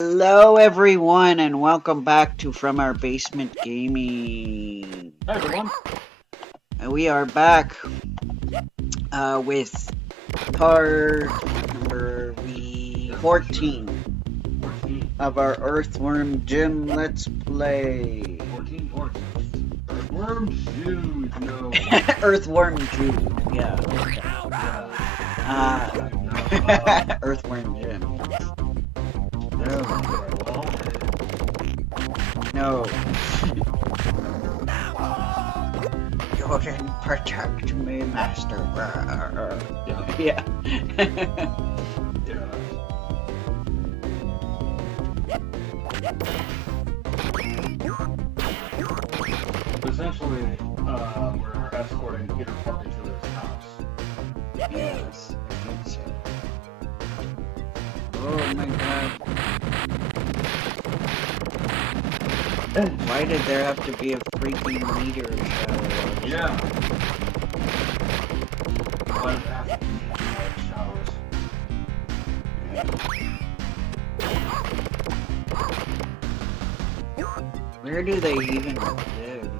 Hello everyone and welcome back to From Our Basement Gaming. Hi everyone. We are back with part number 14 of our Earthworm Jim Let's Play. 14. Earthworm Jim, no. Earthworm Jim, yeah. Earthworm Jim. No. You can protect me, Master. Yeah. Essentially, we're escorting Peter Parker to his house. Yes, I think so. Oh my god. Why did there have to be a freaking meteor shower? Yeah. Why did it have to be meteor showers? Where do they even live?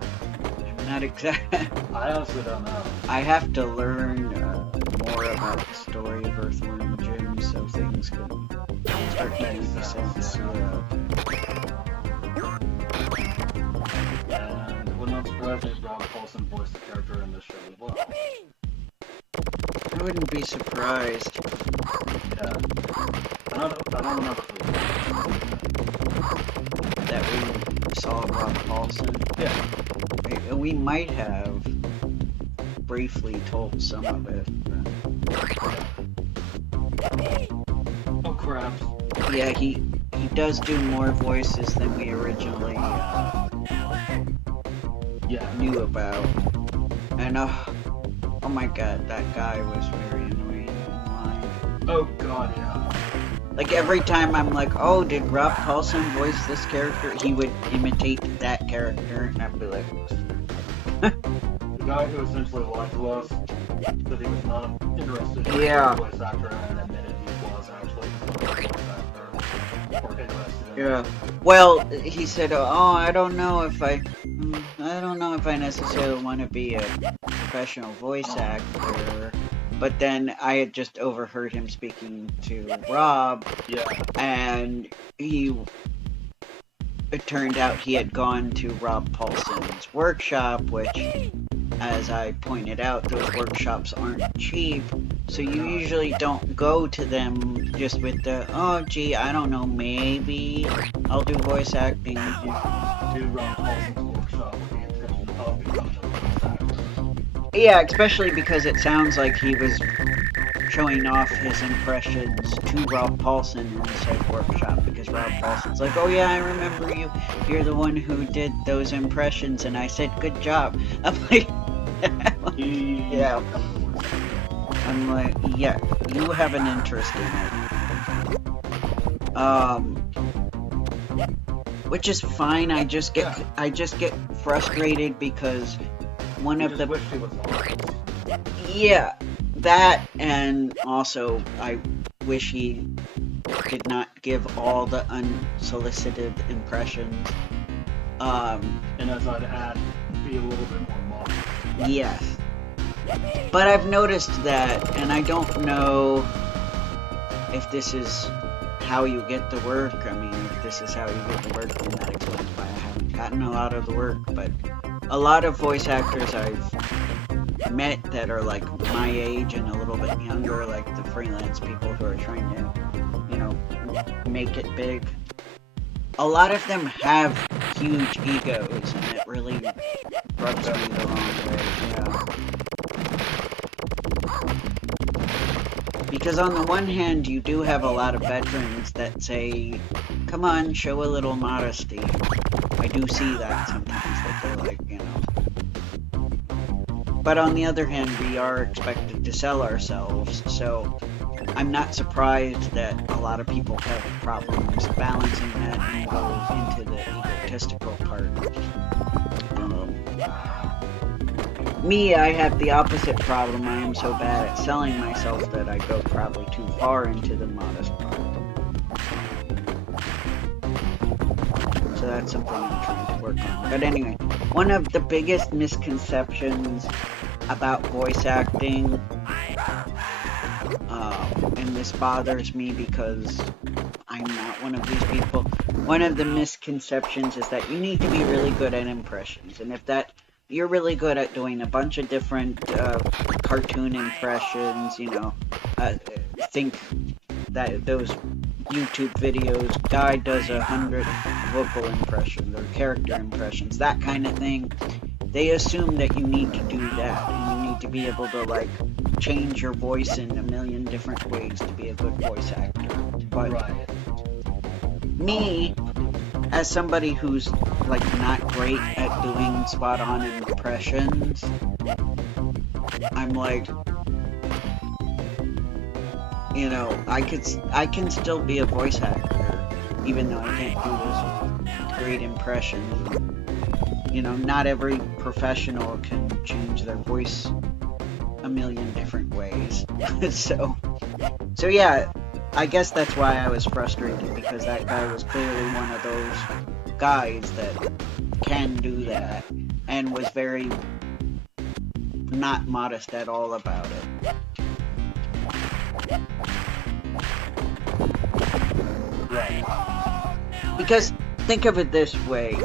I'm not exact. I honestly don't know. I have to learn more about the story of Earthworm Jim so things can start making sense. And it would not surprise me if Rob Paulson voiced the character in this show as well. I wouldn't be surprised. Yeah. I don't remember That we saw Rob Paulson. Yeah. We might have briefly told some of it. Oh crap. Yeah, he does do more voices than we originally knew about. And oh my god, that guy was very annoying online. Oh god, yeah. Like every time I'm like, oh, did Rob Paulson voice this character? He would imitate that character, and I'd be like, the guy who essentially lied to us that he was not interested in Yeah. being a voice actor and admitted he was actually a voice actor or interested in yeah. Well, he said, oh, I don't know if I necessarily want to be a professional voice actor. But then I had just overheard him speaking to Rob, Yeah. and it turned out he had gone to Rob Paulson's workshop, which, as I pointed out, those workshops aren't cheap, so you usually don't go to them just with the, oh gee, I don't know, maybe I'll do voice acting. To Rob Paulson's workshop with the intention of becoming a voice actor. Yeah, especially because it sounds like he was showing off his impressions to Rob Paulson in said workshop, because Rob Paulson's like, oh yeah, I remember you. You're the one who did those impressions, and I said, good job. I'm like, yeah. I'm like, yeah, you have an interest in it. Which is fine. I just get frustrated because one of the wish he was yeah, that, and also I wish he did not give all the unsolicited impressions. And as I'd add, be a little bit more modern. Yes. But I've noticed that, and I don't know if this is how you get the work. I mean, if this is how you get the work, then that explains why I haven't gotten a lot of the work. But a lot of voice actors I've met that are like my age and a little bit younger, like the freelance people who are trying to, make it big. A lot of them have huge egos, and it really rubs me the wrong way. Yeah. Because on the one hand, you do have a lot of veterans that say, come on, show a little modesty. I do see that sometimes, that they're like, But on the other hand, we are expected to sell ourselves, so I'm not surprised that a lot of people have problems balancing that and go into the egotistical part. Me, I have the opposite problem. I am so bad at selling myself that I go probably too far into the modest part. that's something I'm trying to work on. But anyway, one of the biggest misconceptions about voice acting, and this bothers me because I'm not one of these people. One of the misconceptions is that you need to be really good at impressions, and if that you're really good at doing a bunch of different cartoon impressions, you know, think that those YouTube videos, guy does 100 vocal impressions or character impressions, that kind of thing. They assume that you need to do that, and you need to be able to, like, change your voice in a million different ways to be a good voice actor. But me, as somebody who's, like, not great at doing spot-on impressions, I'm like, you know, I can still be a voice actor, even though I can't do those great impressions. You know, not every professional can change their voice a million different ways. so yeah, I guess that's why I was frustrated, because that guy was clearly one of those guys that can do that, and was very not modest at all about it. Because think of it this way,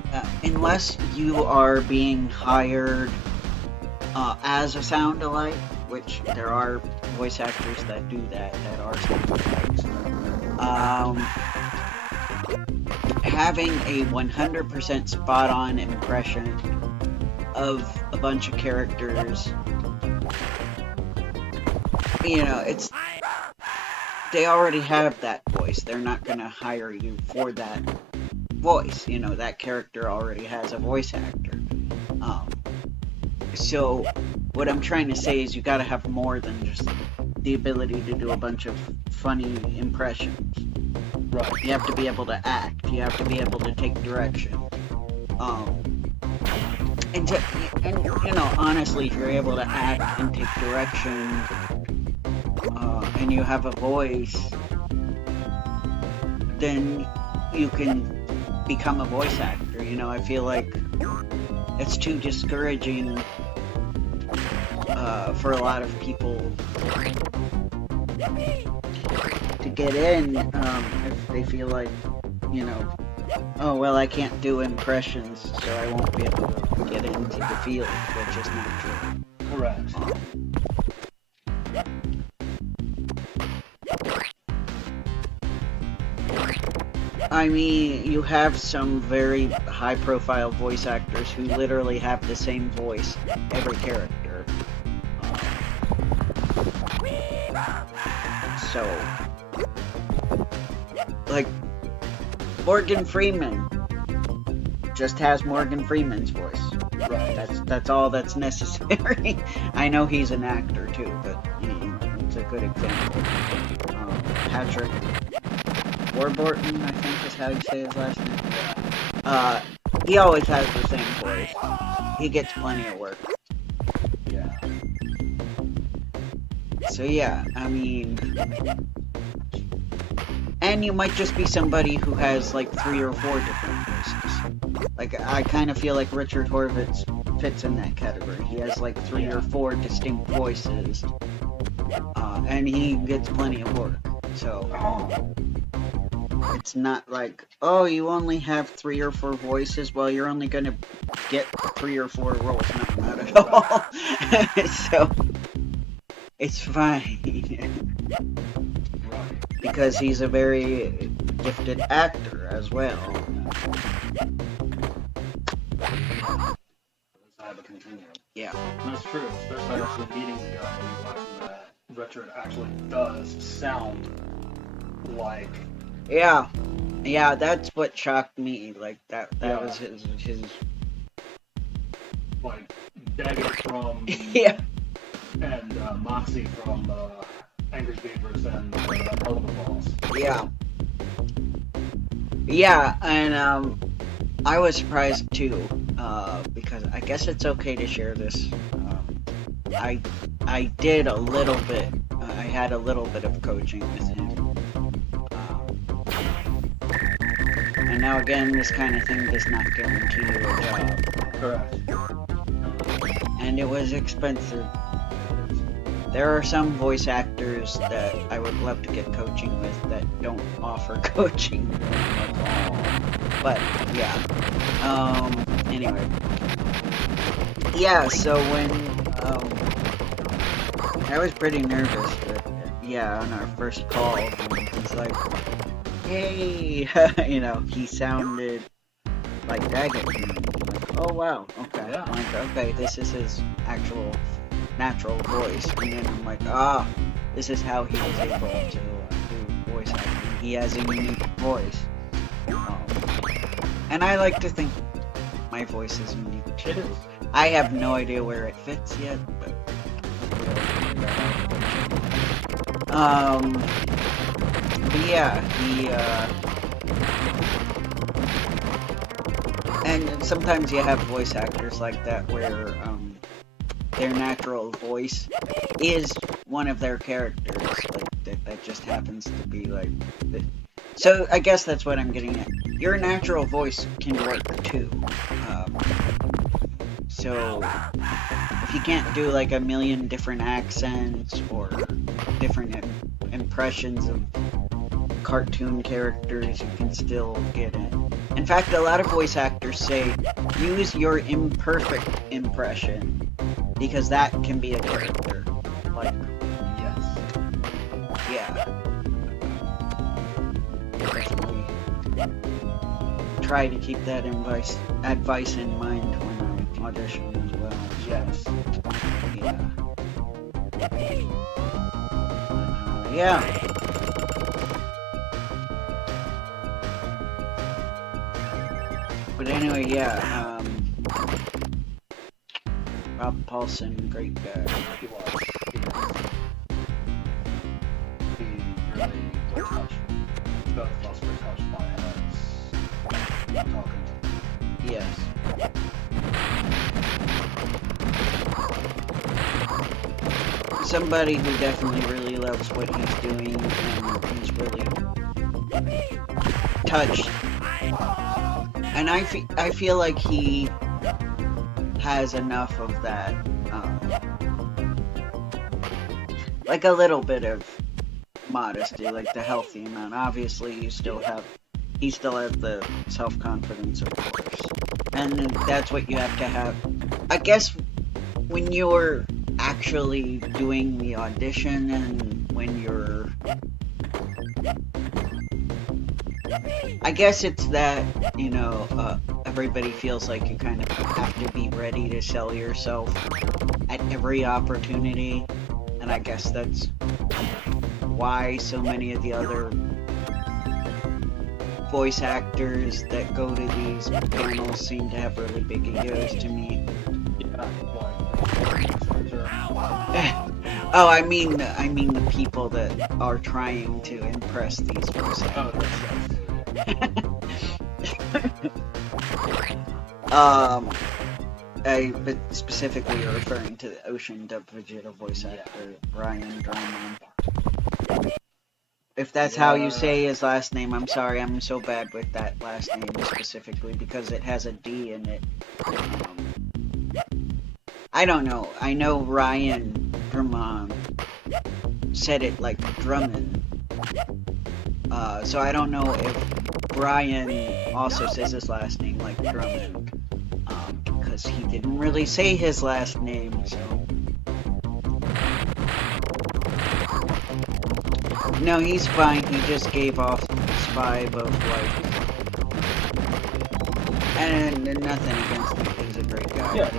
unless you are being hired as a sound-alike, which there are voice actors that do that are sound-alikes, having a 100% spot-on impression of a bunch of characters, you know, they already have that voice. They're not going to hire you for that voice. You know, that character already has a voice actor. So what I'm trying to say is you got to have more than just the ability to do a bunch of funny impressions. Right. You have to be able to act. You have to be able to take direction. And you know, honestly, if you're able to act and take direction, and you have a voice, then you can become a voice actor. You know, I feel like it's too discouraging for a lot of people to get in if they feel like, you know, oh, well, I can't do impressions, so I won't be able to get into the field, which is not true. Correct. I mean, you have some very high-profile voice actors who literally have the same voice, every character. So, like, Morgan Freeman just has Morgan Freeman's voice. Right. That's all that's necessary. I know he's an actor too, but it's a good example. Patrick Warburton, I think is how you say his last name. He always has the same voice. He gets plenty of work. Yeah. So yeah, I mean, and you might just be somebody who has like 3 or 4 different voices. Like, I kind of feel like Richard Horvitz fits in that category. He has like 3 or 4 distinct voices, and he gets plenty of work. So it's not like, oh, you only have 3 or 4 voices. Well, you're only gonna get 3 or 4 roles. No, not at all. So it's fine. Because he's a very gifted actor as well. Yeah. That's true, especially actually meeting the guy and realizing that Richard actually does sound like... Yeah. Yeah, that's what shocked me. Like, that was his... Like, Daggett from... Yeah. And Moxie from Angry Beavers and Relevant Balls. Yeah. Yeah, and I was surprised too, because I guess it's okay to share this. I did a little bit. I had a little bit of coaching with him, And now again, this kind of thing does not guarantee you a job. Correct. And it was expensive. There are some voice actors that I would love to get coaching with that don't offer coaching at all. But yeah. Anyway. Yeah, so when I was pretty nervous, but yeah, on our first call, he's like, hey, you know, he sounded like Daggett. Like, oh wow, okay. Yeah. I'm like, okay, this is his actual natural voice. And then I'm like, ah, this is how he was able to do voice acting. He has a unique voice. And I like to think my voice is unique too. It is. I have no idea where it fits yet, but yeah, he and sometimes you have voice actors like that where their natural voice is one of their characters, like that just happens to be like so I guess that's what I'm getting at. Your natural voice can work too. So if you can't do like a million different accents or different impressions of cartoon characters, you can still get it. In fact, a lot of voice actors say use your imperfect impression because that can be a character. Like, Yes. yeah. Definitely try to keep that advice in mind when I audition as well. Yes. Yeah. Yeah. But anyway, yeah, Rob Paulson, great guy. He was. He really was touched. Both of us were touched by him talking. Yes. Somebody who definitely really loves what he's doing and he's really touched. And I feel like he has enough of that, like a little bit of modesty, like the healthy amount. Obviously, he still has the self-confidence, of course. And that's what you have to have. I guess when you're actually doing the audition and when you're... I guess it's that, you know, everybody feels like you kind of have to be ready to sell yourself at every opportunity. And I guess that's why so many of the other voice actors that go to these panels seem to have really big egos to me. Oh, I mean the people that are trying to impress these voice actors. But specifically referring to the Ocean Dub Vegeta voice actor, Ryan Drummond. If that's how you say his last name, I'm sorry, I'm so bad with that last name specifically because it has a D in it. I don't know. I know Ryan Drummond said it like Drummond. So I don't know if Brian also says his last name like Drummond. Because he didn't really say his last name, so... No, he's fine. He just gave off this vibe of, like... And nothing against him. He's a great guy. Yeah.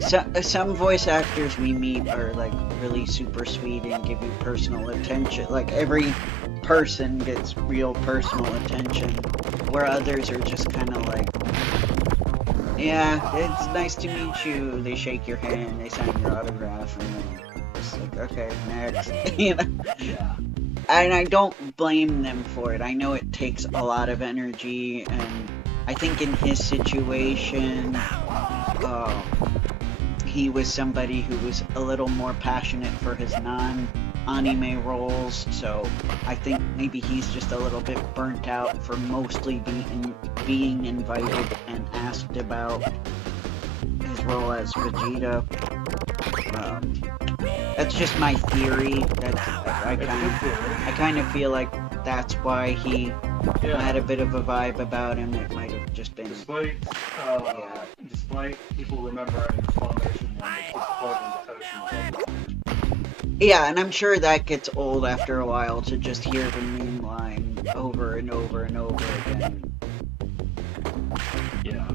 But some voice actors we meet are, like, really super sweet and give you personal attention. Like, every person gets real personal attention. Where others are just kind of like... Yeah, it's nice to meet you. They shake your hand, they sign your autograph, and then it's like, okay, next. You know? Yeah. And I don't blame them for it. I know it takes a lot of energy, and I think in his situation, he was somebody who was a little more passionate for his anime roles, so I think maybe he's just a little bit burnt out for mostly being invited and asked about his role as Vegeta. That's just my theory. I kind of feel like that's why he had a bit of a vibe about him. It might have just been. Despite people remembering the Funimation one that was floating the ocean. Yeah, and I'm sure that gets old after a while to just hear the meme line over and over and over again. Yeah.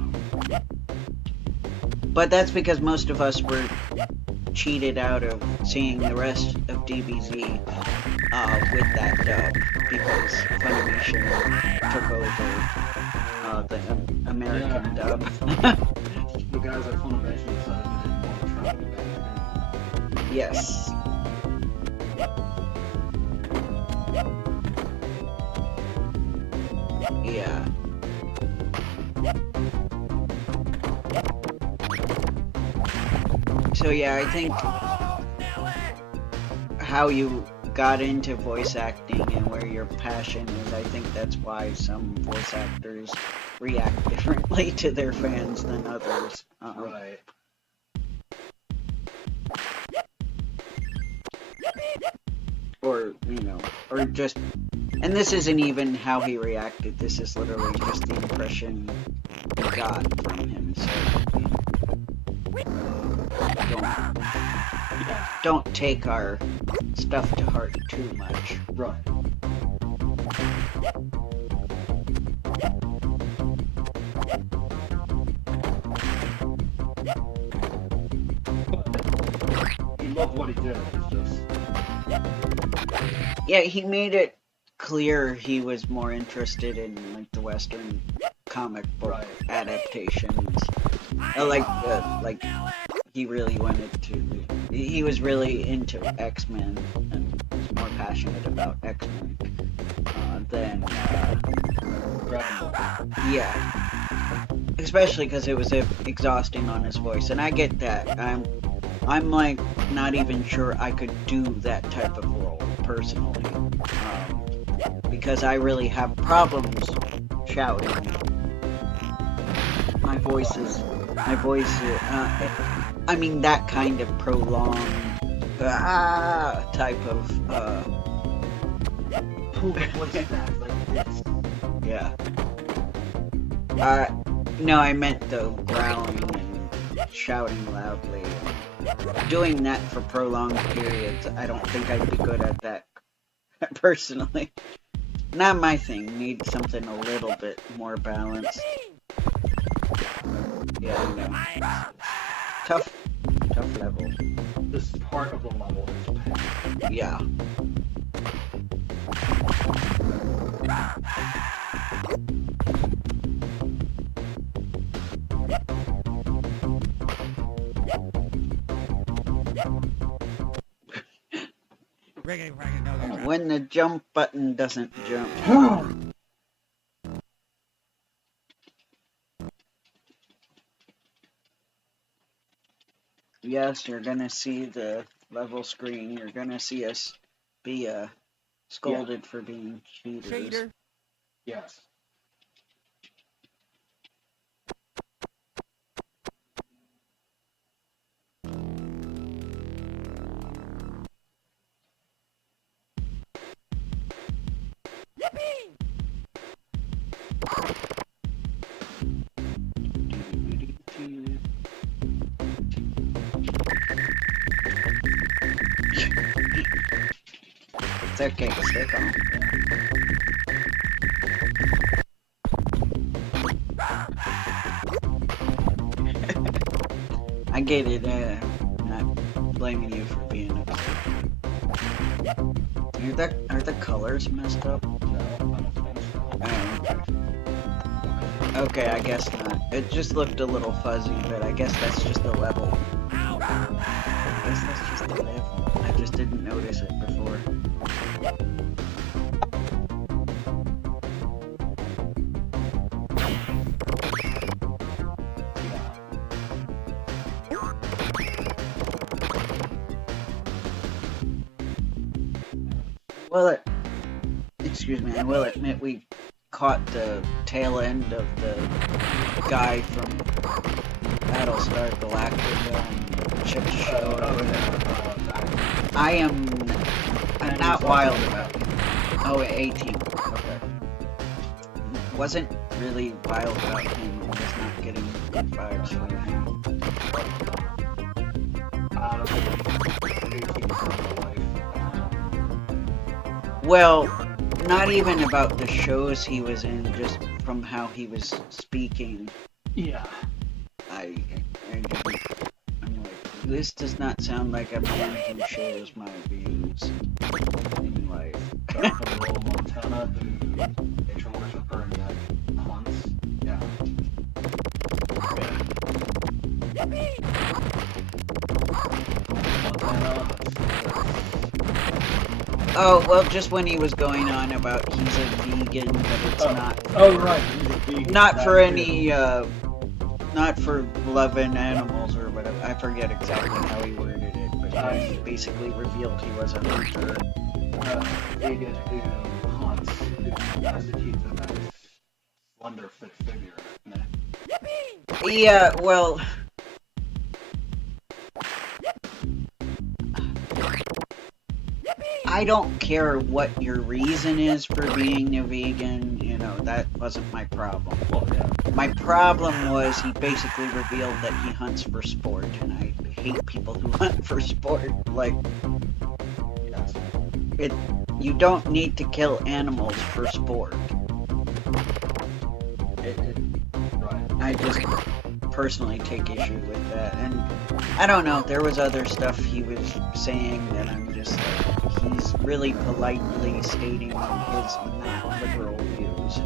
But that's because most of us were cheated out of seeing the rest of DBZ with that dub, because Funimation took over the American dub. The guys at Funimation decided they didn't want to travel back. Yes. Yeah. So yeah, I think how you got into voice acting and where your passion is, I think that's why some voice actors react differently to their fans than others. Right. Or, or just... And this isn't even how he reacted, this is literally just the impression we got from him, so... Don't take our stuff to heart too much. Right. He loved what he did. It's just... Yeah, he made it clear he was more interested in like the Western comic book adaptations. Like he really wanted to. He was really into X-Men and was more passionate about X-Men than yeah. Especially because it was exhausting on his voice, and I get that. I'm like not even sure I could do that type of role personally, because I really have problems shouting. My voice, I mean that kind of prolonged type of yeah. No, I meant the growling and shouting loudly. Doing that for prolonged periods, I don't think I'd be good at that personally. Not my thing. Need something a little bit more balanced. Yeah, I know. Tough level. This part of the level is pain. Yeah. When the jump button doesn't jump. Yes, you're gonna see the level screen. You're gonna see us be scolded for being cheaters. Yes. It's okay, stay calm. I get it, not blaming you for being upset. Are the colors messed up? Okay, I guess not. It just looked a little fuzzy, but I guess that's just the level. I guess that's just the level. I just didn't notice it before. Well, excuse me, I will admit we caught the tail end of the guy from Battlestar Galactica and Chip Show. I am not wild about him. Oh, 18. Okay. Wasn't really wild about him. I was not getting good vibes from him. Well, not even about the shows he was in, just from how he was speaking. Yeah. I'm like, this does not sound like a man who shares my views in life. Montana, who Rachel was referring to hunts. Yeah. Oh, well, just when he was going on about he's a vegan, but it's not. Oh, right. He's a vegan. Not for any, not for loving animals or whatever. I forget exactly how he worded it, but he basically revealed he was a hunter. Vegan who hunts, who has to keep a nice, slender, fit figure. Yeah, well... I don't care what your reason is for being a vegan, you know, that wasn't my problem. My problem was he basically revealed that he hunts for sport, and I hate people who hunt for sport. Like, you don't need to kill animals for sport. I just personally take issue with that, and I don't know, there was other stuff he was saying that I'm just like, he's really politely stating his not liberal views.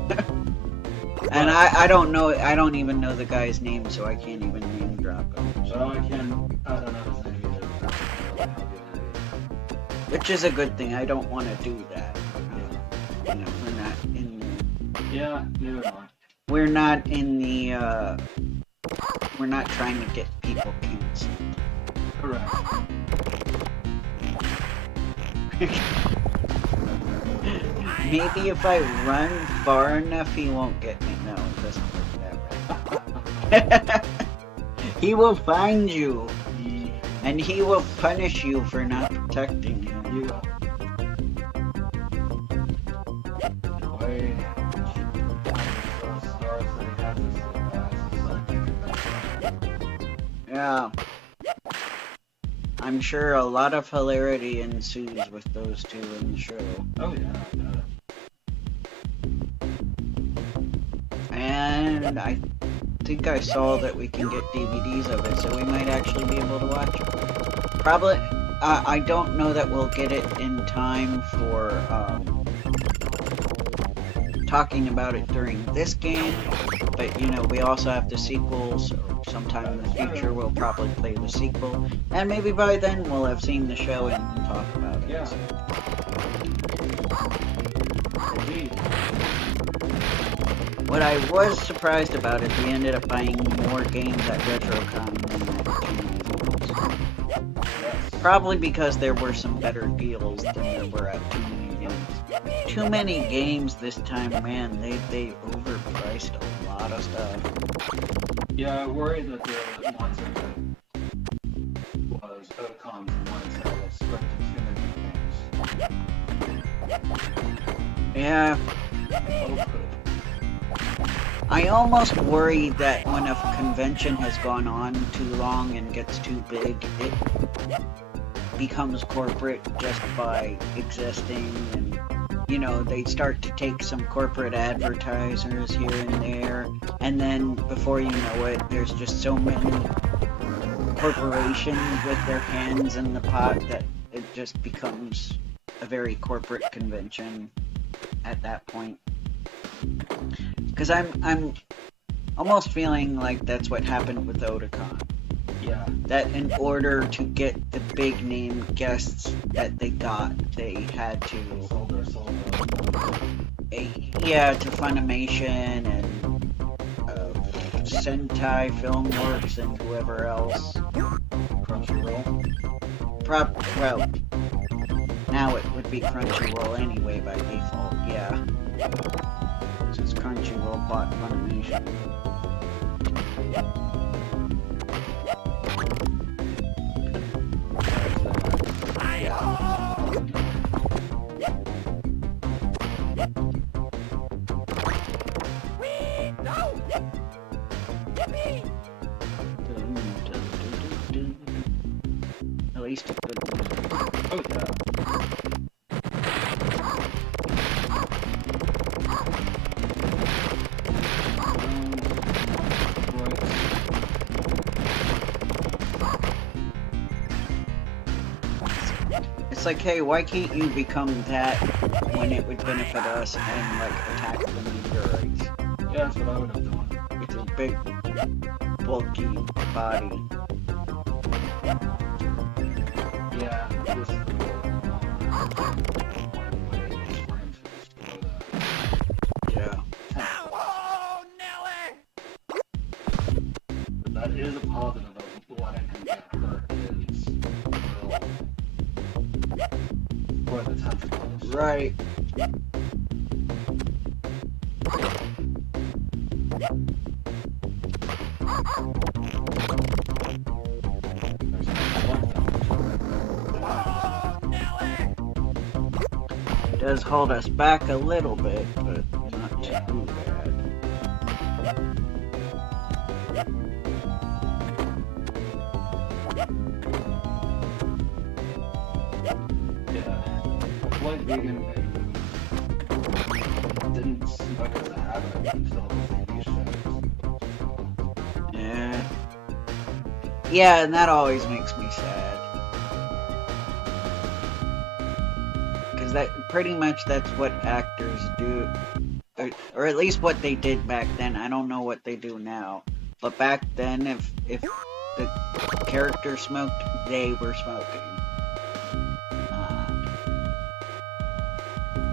And I don't know, I don't even know the guy's name, so I can't even name drop him. So I don't know his name either. Which is a good thing, I don't want to do that. You know, we're not in the... Yeah, neither am I. We're not in the, we're not trying to get people canceled. Correct. Maybe if I run far enough, he won't get me. No, it doesn't work that way. He will find you, and he will punish you for not protecting him. Yeah. I'm sure a lot of hilarity ensues with those two in the show. Oh yeah. And I think I saw that we can get DVDs of it, so we might actually be able to watch it. Probably, I don't know that we'll get it in time for talking about it during this game, but you know, we also have the sequels, so sometime in the future we'll probably play the sequel, and maybe by then we'll have seen the show and talk about it. Yeah. What I was surprised about is we ended up buying more games at RetroCon than at Too. Probably because there were some better deals than there were at Too Many Games. Too Many Games this time, man, they overpriced a lot of stuff. Yeah, I worry that the mindset that was Ocon's mindset of scripted games. Yeah. I almost worry that when a convention has gone on too long and gets too big, it becomes corporate just by existing, and you know, they start to take some corporate advertisers here and there, and then before you know it, there's just so many corporations with their hands in the pot that it just becomes a very corporate convention at that point. Because I'm almost feeling like that's what happened with Otakon. Yeah. That in order to get the big name guests that they got, they had to to Funimation and Sentai Filmworks and whoever else. Crunchyroll. Well, now it would be be Crunchyroll anyway by default, yeah. This is Crunchyroll bought Funimation. At least a good one. Oh yeah. It's like, hey, why can't you become that when it would benefit us and like attack the meteorites? Yeah, that's what I would have done. With a big, bulky body. Yeah, this is Yeah. but that is a positive of letting him get hurt is for the tentacles. Right. It does hold us back a little bit, but not too bad. Yeah. White vegan didn't seem like it was a habit until the TV shows. Yeah. Yeah, and that always makes me sad. Because that pretty much that's what actors do. Or at least what they did back then. I don't know what they do now. But back then, if the character smoked, they were smoking.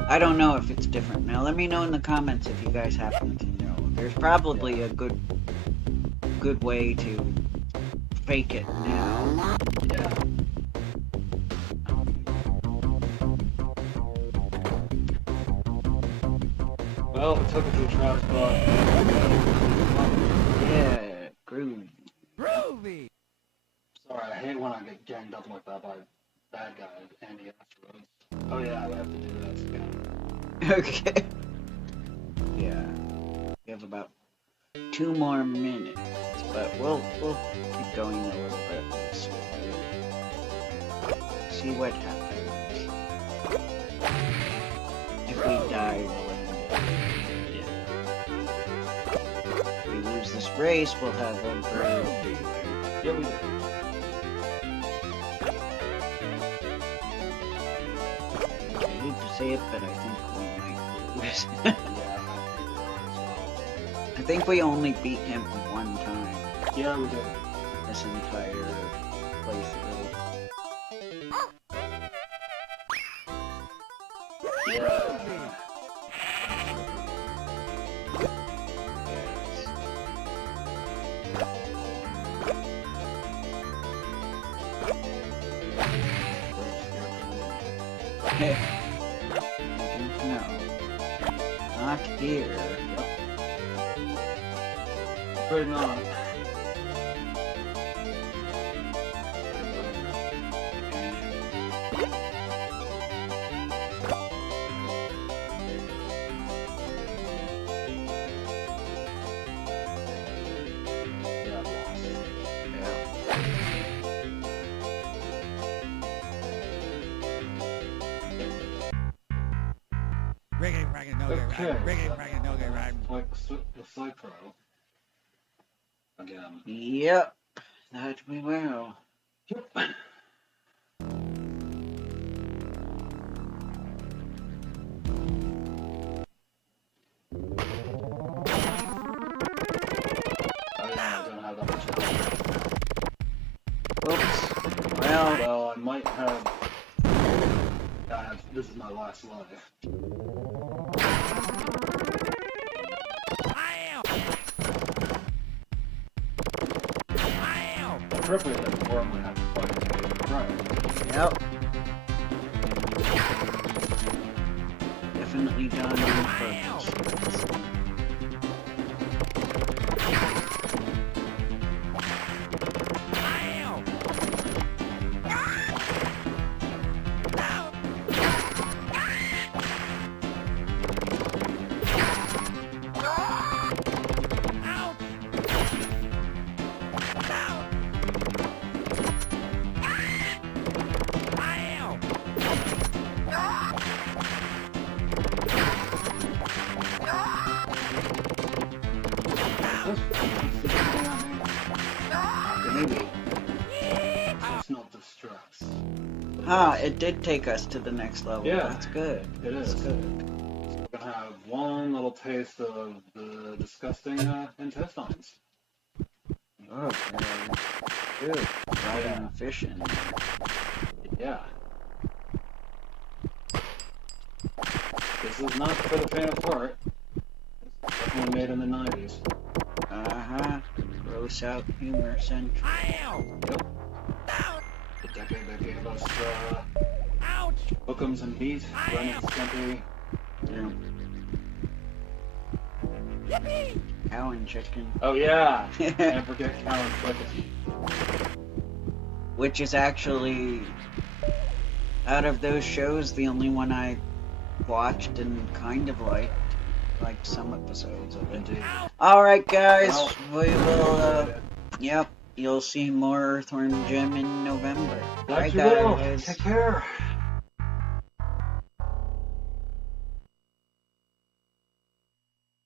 I don't know if it's different now. Let me know in the comments if you guys happen to know. There's probably a good way to fake it now. Yeah. Well, we took it to the trash spot. Yeah, groovy. Groovy! Sorry, I hate when I get ganged up like that by bad guys and the asteroids. Oh yeah, we have to do this again. Okay. Yeah. We have about 2 more minutes, but we'll keep going a little bit. See what happens. If we die, we'll end it. If we lose this race, we'll have Earthworm Jim. Yeah, we do. I hate to say it, but I think we might lose. Yeah. I think we only beat him one time Yeah, we do. this entire playthrough. Yeah. Okay. No. Not here. Afraid not. Yeah, Reggae, reggae, no Okay. reggae, reggae, reggae, no reggae. like the Cypro. Again. Yep. That we will. Yep. I don't have that much time. Oops. Well, Well, I might have. This is my last life. Appropriate that Worm would have to fight. Right. yep. definitely done on purpose. Maybe. Personal distress. Huh, it did take us to the next level. Yeah, That's good. It is. That's good. We're gonna have one little taste of the disgusting intestines. Oh, man. Good. Rotting fish in there. Yeah. This is not for the faint of heart. It's definitely made in the 90s. Uh-huh. Gross out humor century. Yep. The decade that gave us Hook'ems and Beat, Ren and Stimpy. Yeah. Cow and chicken. Oh yeah! Can't forget Cow and Chicken. Which is actually, out of those shows, the only one I watched and kind of liked. Like some episodes of it. Indeed. Alright guys, Well, we will, yep, you'll see more Earthworm Jim in November. Bye That you will. guys. Take care.